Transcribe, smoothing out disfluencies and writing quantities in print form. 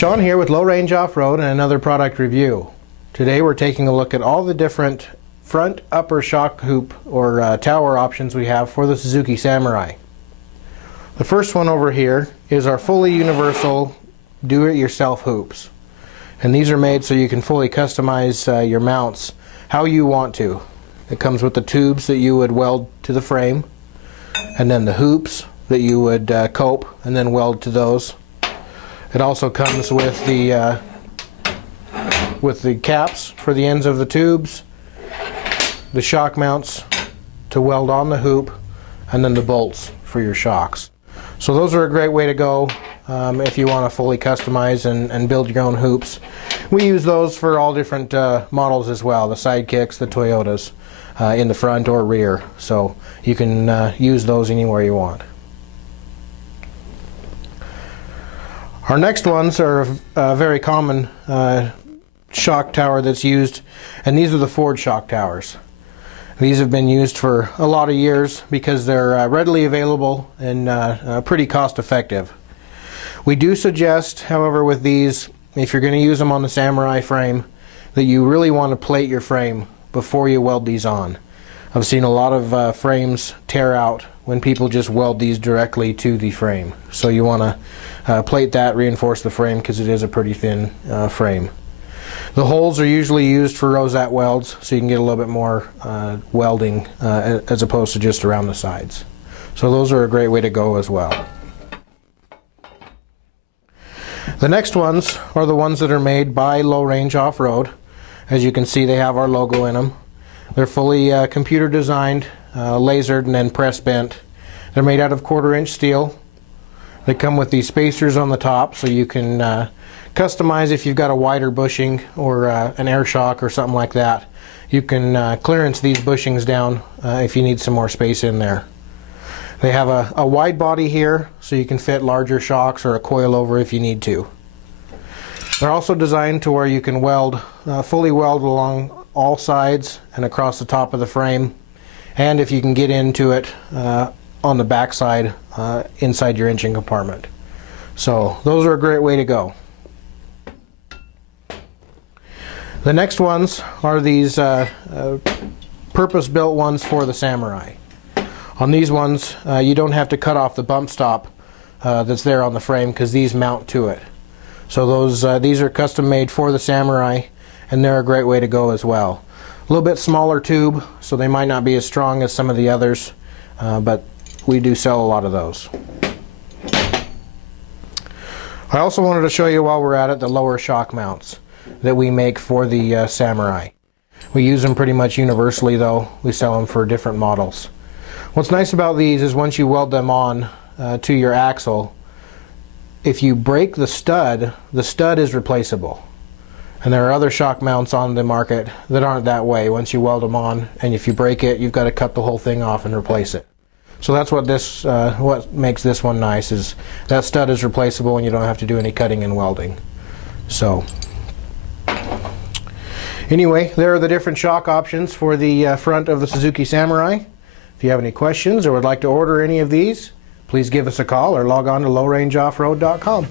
Sean here with Low Range Off-Road and another product review. Today we're taking a look at all the different front upper shock hoop or tower options we have for the Suzuki Samurai. The first one over here is our fully universal do-it-yourself hoops. And these are made so you can fully customize your mounts how you want to. It comes with the tubes that you would weld to the frame, and then the hoops that you would cope and then weld to those. It also comes with the caps for the ends of the tubes, the shock mounts to weld on the hoop, and then the bolts for your shocks. So those are a great way to go if you want to fully customize and build your own hoops. We use those for all different models as well, the Sidekicks, the Toyotas, in the front or rear. So you can use those anywhere you want. Our next ones are a very common shock tower that's used, and these are the Ford shock towers. These have been used for a lot of years because they're readily available and pretty cost effective. We do suggest, however, with these, if you're going to use them on the Samurai frame, that you really want to plate your frame before you weld these on. I've seen a lot of frames tear out when people just weld these directly to the frame. So you want to plate that, reinforce the frame, because it is a pretty thin frame. The holes are usually used for rosette welds, so you can get a little bit more welding as opposed to just around the sides. So those are a great way to go as well. The next ones are the ones that are made by Low Range Off-Road. As you can see, they have our logo in them. They're fully computer designed, lasered, and then press bent. They're made out of 1/4-inch steel. They come with these spacers on the top, so you can customize if you've got a wider bushing or an air shock or something like that. You can clearance these bushings down if you need some more space in there. They have a wide body here, so you can fit larger shocks or a coilover if you need to. They're also designed to where you can weld, fully weld along all sides and across the top of the frame, and if you can get into it on the back side inside your engine compartment. So those are a great way to go. The next ones are these purpose-built ones for the Samurai. On these ones you don't have to cut off the bump stop that's there on the frame, because these mount to it. So these are custom made for the Samurai, and they're a great way to go as well. A little bit smaller tube, so they might not be as strong as some of the others, but we do sell a lot of those. I also wanted to show you, while we're at it, the lower shock mounts that we make for the Samurai. We use them pretty much universally, though. We sell them for different models. What's nice about these is once you weld them on to your axle, if you break the stud is replaceable. And there are other shock mounts on the market that aren't that way. Once you weld them on, and if you break it, you've got to cut the whole thing off and replace it. So that's what what makes this one nice, is that stud is replaceable and you don't have to do any cutting and welding. So anyway, there are the different shock options for the front of the Suzuki Samurai. If you have any questions or would like to order any of these, please give us a call or log on to lowrangeoffroad.com.